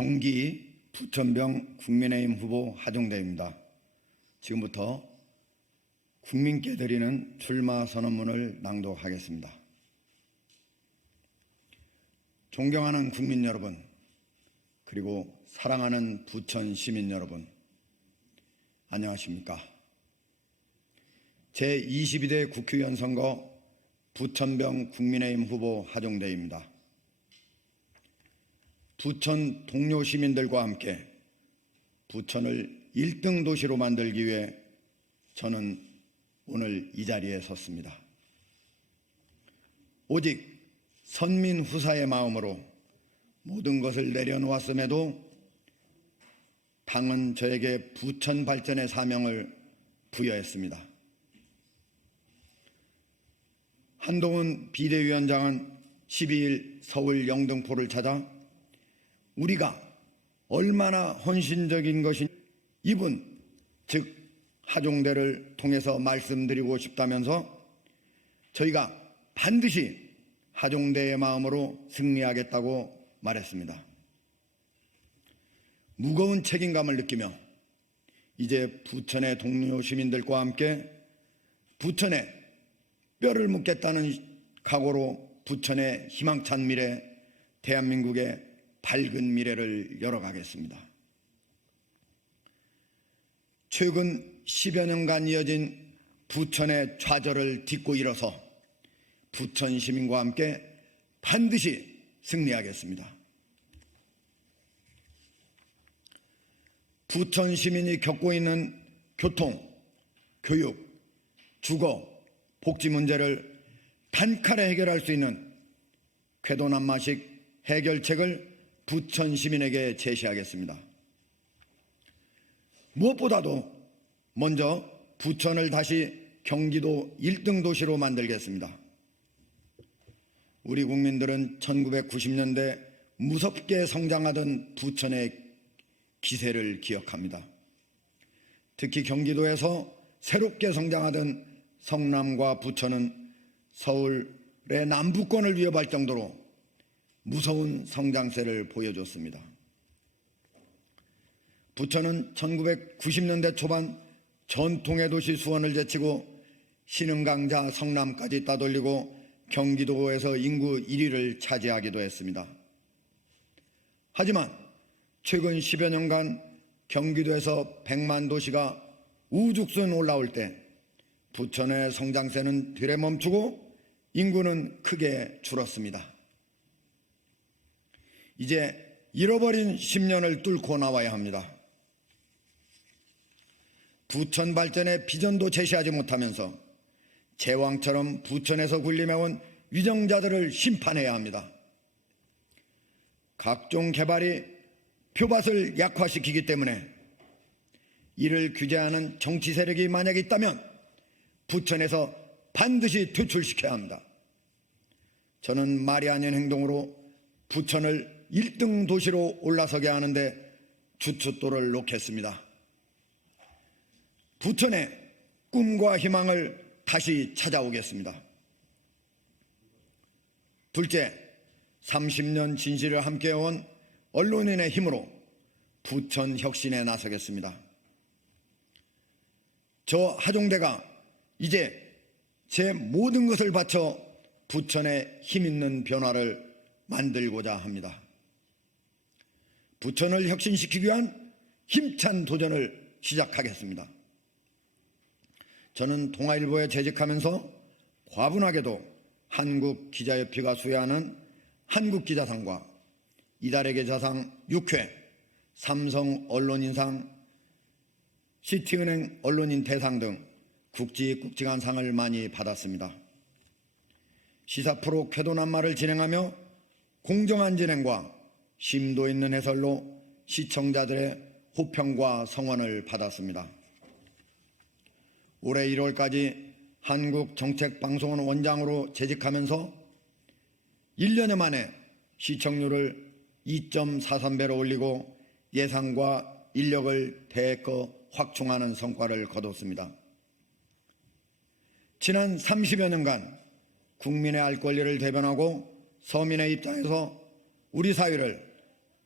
경기 부천병 국민의힘 후보 하종대입니다. 지금부터 국민께 드리는 출마 선언문을 낭독하겠습니다. 존경하는 국민 여러분, 그리고 사랑하는 부천 시민 여러분, 안녕하십니까? 제22대 국회의원 선거 부천병 국민의힘 후보 하종대입니다. 부천 동료 시민들과 함께 부천을 1등 도시로 만들기 위해 저는 오늘 이 자리에 섰습니다. 오직 선민후사의 마음으로 모든 것을 내려놓았음에도 당은 저에게 부천 발전의 사명을 부여했습니다. 한동훈 비대위원장은 12일 서울 영등포를 찾아 우리가 얼마나 헌신적인 것인지 이분, 즉 하종대를 통해서 말씀드리고 싶다면서 저희가 반드시 하종대의 마음으로 승리하겠다고 말했습니다. 무거운 책임감을 느끼며 이제 부천의 동료 시민들과 함께 부천에 뼈를 묻겠다는 각오로 부천의 희망찬 미래, 대한민국의 밝은 미래를 열어가겠습니다. 최근 10여 년간 이어진 부천의 좌절을 딛고 일어서 부천 시민과 함께 반드시 승리하겠습니다. 부천 시민이 겪고 있는 교통, 교육, 주거, 복지 문제를 단칼에 해결할 수 있는 궤도남마식 해결책을 부천 시민에게 제시하겠습니다. 무엇보다도 먼저 부천을 다시 경기도 1등 도시로 만들겠습니다. 우리 국민들은 1990년대 무섭게 성장하던 부천의 기세를 기억합니다. 특히 경기도에서 새롭게 성장하던 성남과 부천은 서울의 남부권을 위협할 정도로 무서운 성장세를 보여줬습니다. 부천은 1990년대 초반 전통의 도시 수원을 제치고 신흥강자 성남까지 따돌리고 경기도에서 인구 1위를 차지하기도 했습니다. 하지만 최근 10여 년간 경기도에서 100만 도시가 우죽순 올라올 때 부천의 성장세는 들에 멈추고 인구는 크게 줄었습니다. 이제 잃어버린 10년을 뚫고 나와야 합니다. 부천 발전의 비전도 제시하지 못하면서 제왕처럼 부천에서 군림해온 위정자들을 심판해야 합니다. 각종 개발이 표밭을 약화시키기 때문에 이를 규제하는 정치 세력이 만약 있다면 부천에서 반드시 퇴출시켜야 합니다. 저는 말이 아닌 행동으로 부천을 1등 도시로 올라서게 하는데 주춧돌을 놓겠습니다. 부천의 꿈과 희망을 다시 찾아오겠습니다. 둘째, 30년 진실을 함께해온 언론인의 힘으로 부천 혁신에 나서겠습니다. 저 하종대가 이제 제 모든 것을 바쳐 부천에 힘있는 변화를 만들고자 합니다. 부천을 혁신시키기 위한 힘찬 도전을 시작하겠습니다. 저는 동아일보에 재직하면서 과분하게도 한국기자협회가 수여하는 한국기자상과 이달에게 자상 6회, 삼성 언론인상, 시티은행 언론인 대상 등 굵직굵직한 상을 많이 받았습니다. 시사 프로 궤도남마를 진행하며 공정한 진행과 심도 있는 해설로 시청자들의 호평과 성원을 받았습니다. 올해 1월까지 한국정책방송원 원장으로 재직하면서 1년여 만에 시청률을 2.43배로 올리고 예산과 인력을 대거 확충하는 성과를 거뒀습니다. 지난 30여 년간 국민의 알 권리를 대변하고 서민의 입장에서 우리 사회를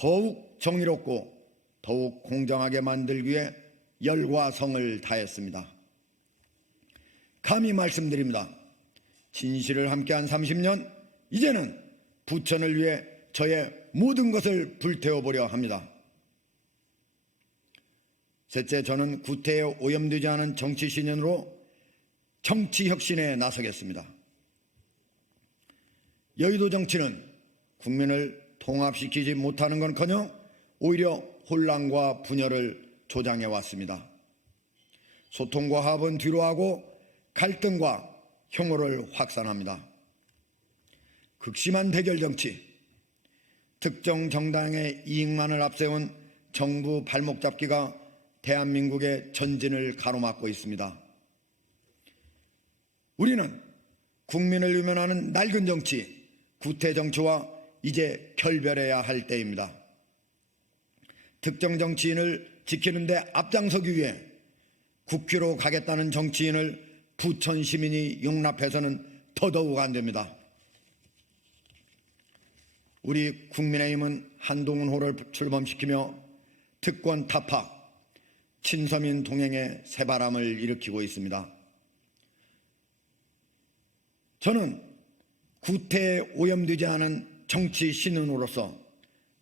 더욱 정의롭고 더욱 공정하게 만들기 위해 열과 성을 다했습니다. 감히 말씀드립니다. 진실을 함께한 30년, 이제는 부천을 위해 저의 모든 것을 불태워보려 합니다. 셋째, 저는 구태에 오염되지 않은 정치 신인으로 정치 혁신에 나서겠습니다. 여의도 정치는 국민을 통합시키지 못하는 건커녕 오히려 혼란과 분열을 조장해 왔습니다. 소통과 화합은 뒤로하고 갈등과 혐오를 확산합니다. 극심한 대결 정치, 특정 정당의 이익만을 앞세운 정부 발목 잡기가 대한민국의 전진을 가로막고 있습니다. 우리는 국민을 유면하는 낡은 정치, 구태 정치와 이제 결별해야 할 때입니다. 특정 정치인을 지키는 데 앞장서기 위해 국회로 가겠다는 정치인을 부천 시민이 용납해서는 더더욱 안 됩니다. 우리 국민의힘은 한동훈호를 출범시키며 특권 타파, 친서민 동행의 새바람을 일으키고 있습니다. 저는 구태에 오염되지 않은 정치 신인으로서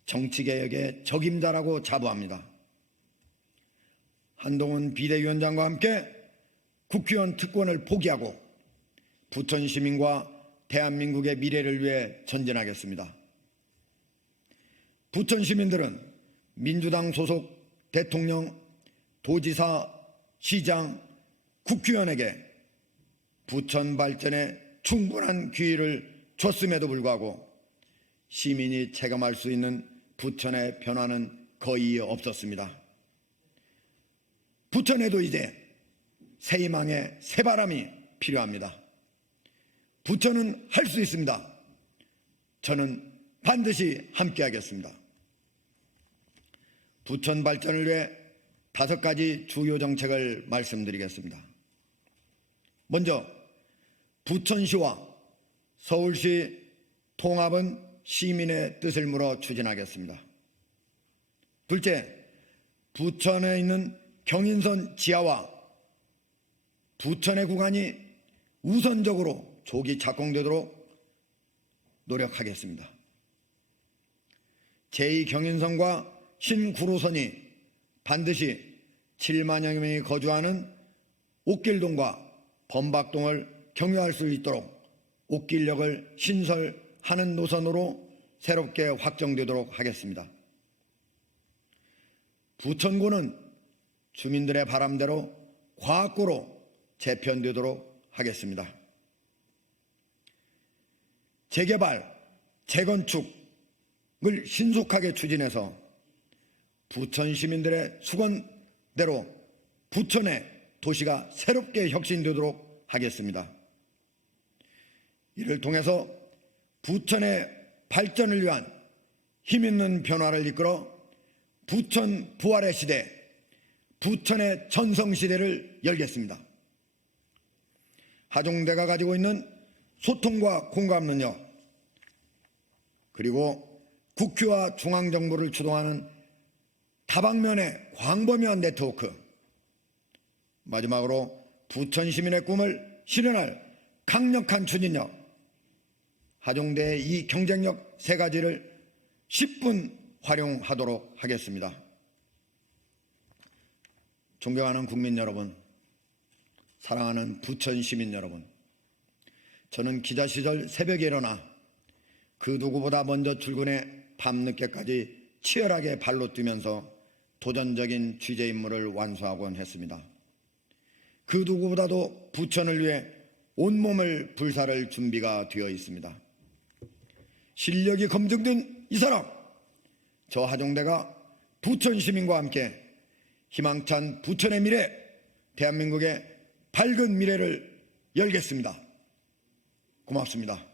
정치개혁의 적임자라고 자부합니다. 한동훈 비대위원장과 함께 국회의원 특권을 포기하고 부천 시민과 대한민국의 미래를 위해 전진하겠습니다. 부천 시민들은 민주당 소속 대통령, 도지사, 시장, 국회의원에게 부천 발전에 충분한 기회를 줬음에도 불구하고 시민이 체감할 수 있는 부천의 변화는 거의 없었습니다. 부천에도 이제 새 희망의 새바람이 필요합니다. 부천은 할 수 있습니다. 저는 반드시 함께하겠습니다. 부천 발전을 위해 5가지 주요 정책을 말씀드리겠습니다. 먼저 부천시와 서울시 통합은 시민의 뜻을 물어 추진하겠습니다. 둘째, 부천에 있는 경인선 지하와 부천의 구간이 우선적으로 조기 착공되도록 노력하겠습니다. 제2경인선과 신구로선이 반드시 7만여 명이 거주하는 옥길동과 범박동을 경유할 수 있도록 옥길역을 신설하는 노선으로 새롭게 확정되도록 하겠습니다. 부천구는 주민들의 바람대로 과학구로 재편되도록 하겠습니다. 재개발, 재건축을 신속하게 추진해서 부천 시민들의 수건대로 부천의 도시가 새롭게 혁신되도록 하겠습니다. 이를 통해서 부천의 발전을 위한 힘있는 변화를 이끌어 부천 부활의 시대, 부천의 전성시대를 열겠습니다. 하중대가 가지고 있는 소통과 공감 능력, 그리고 국회와 중앙정부를 주도하는 다방면의 광범위한 네트워크, 마지막으로 부천 시민의 꿈을 실현할 강력한 추진력, 하중대의 이 경쟁력 3가지를 10분 활용하도록 하겠습니다. 존경하는 국민 여러분, 사랑하는 부천 시민 여러분, 저는 기자 시절 새벽에 일어나 그 누구보다 먼저 출근해 밤늦게까지 치열하게 발로 뛰면서 도전적인 취재 임무를 완수하곤 했습니다. 그 누구보다도 부천을 위해 온몸을 불사를 준비가 되어 있습니다. 실력이 검증된 이 사람, 저 하중대가 부천 시민과 함께 희망찬 부천의 미래, 대한민국의 밝은 미래를 열겠습니다. 고맙습니다.